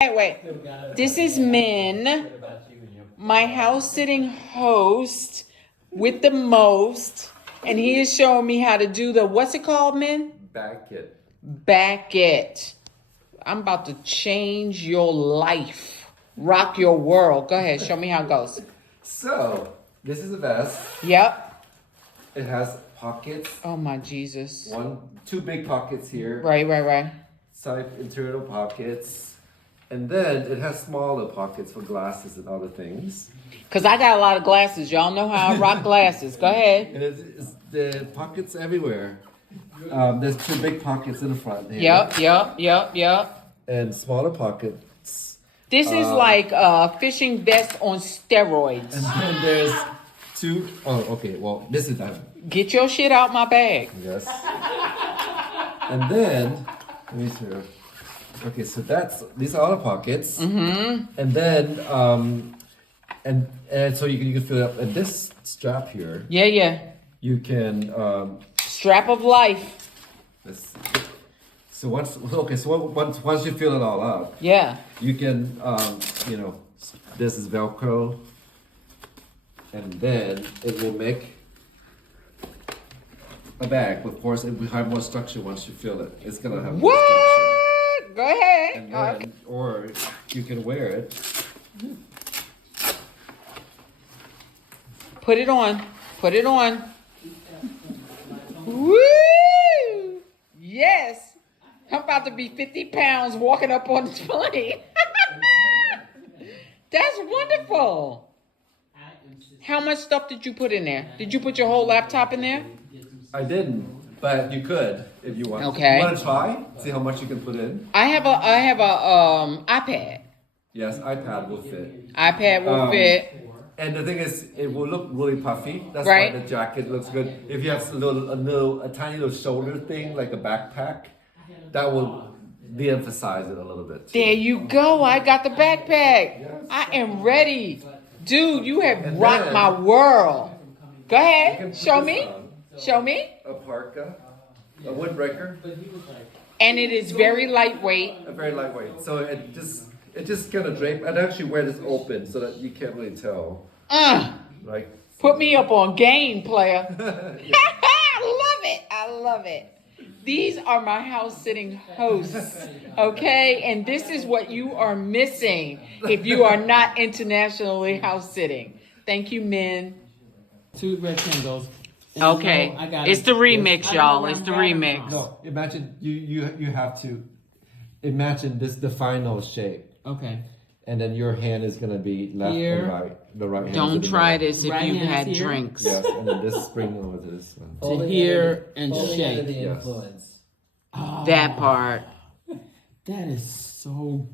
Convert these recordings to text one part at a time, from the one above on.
Wait. This is Min, my house sitting host with the most, and he is showing me how to do the, what's it called, Min? Back it. Back it. I'm about to change your life, rock your world. Go ahead, show me how it goes. So, this is a vest. Yep. It has pockets. Oh my Jesus. Two big pockets here. Right. Side internal pockets. And then it has smaller pockets for glasses and other things. Because I got a lot of glasses. Y'all know how I rock glasses. Go ahead. And it's the pockets everywhere. There's two big pockets in the front here. Yep. And smaller pockets. This is like a fishing vest on steroids. And then there's two. Oh, okay. Well, this is that. Get your shit out my bag. Yes. And then, let me see. Okay, so these are all the pockets. Mm-hmm. And then, and so you can fill it up. And this strap here. Yeah. You can. Strap of life. So once you fill it all up. Yeah. You can, this is Velcro. And then it will make a bag. Of course, it will have more structure once you fill it. It's gonna have more structure. Go ahead. And then, or you can wear it. Put it on. Woo! Yes. I'm about to be 50 pounds walking up on the plane. That's wonderful. How much stuff did you put in there? Did you put your whole laptop in there? I didn't, but you could if you want. Okay. You want to try? See how much you can put in? I have a iPad. Yes, iPad will fit. iPad will fit. And the thing is, it will look really puffy. That's Right. why the jacket looks good. If you have a tiny little shoulder thing, like a backpack, that will de-emphasize it a little bit. There you go. I got the backpack. Yes. I am ready. Dude, you have And rocked then- my world. Go You can ahead. put Show this me. on. Show me. A parka, a windbreaker, And it is very lightweight. a very lightweight. So it just kind of drape. I'd actually wear this open so that you can't really tell. Like. Put me up on game, player. I love it. These are my house sitting hosts, okay? And this is what you are missing if you are not internationally house sitting. Thank you, Min. 2 rectangles. And Okay, I got it's it. the remix, I don't know y'all. where It's I'm the grabbing remix. from. No, imagine you have to imagine the final shape, Okay. and then your hand is gonna be left Here. and right. The right hand. Don't try this if Right you've hand had is here? drinks. Yes, and then this spring over to this one. To hear and Holding under the shake. Yes. influence. Oh, That part. That is so.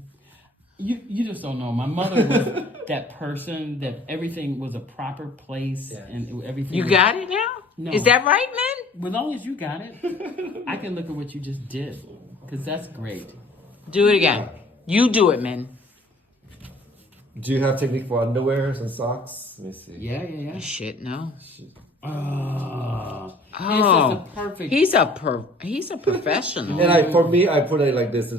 You just don't know. My mother was that person that everything was a proper place Yes. and everything. You was- got it now? No. Is that right, Min? As long as you got it, I can look at what you just did because that's great. Do it again. You do it, Min. Do you have technique for underwears and socks? Let me see. Yeah. Shit, no. Oh, Oh, this is the perfect. he's a professional. And for me, I put it like this.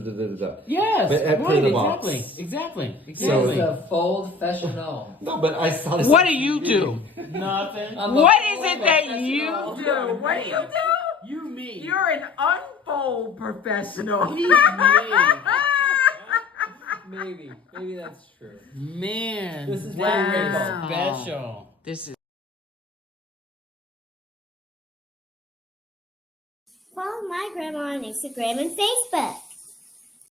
Yes, But I put it in a box. exactly. This So- is a fold professional. No, but I saw this. What do you do? Nothing. I'm a What is fold it that you professional. do? What do you do? You me. You're an unfold professional. He's me. Maybe that's true. Man, This is wow. very rare. Special. This is Follow my grandma on Instagram and Facebook.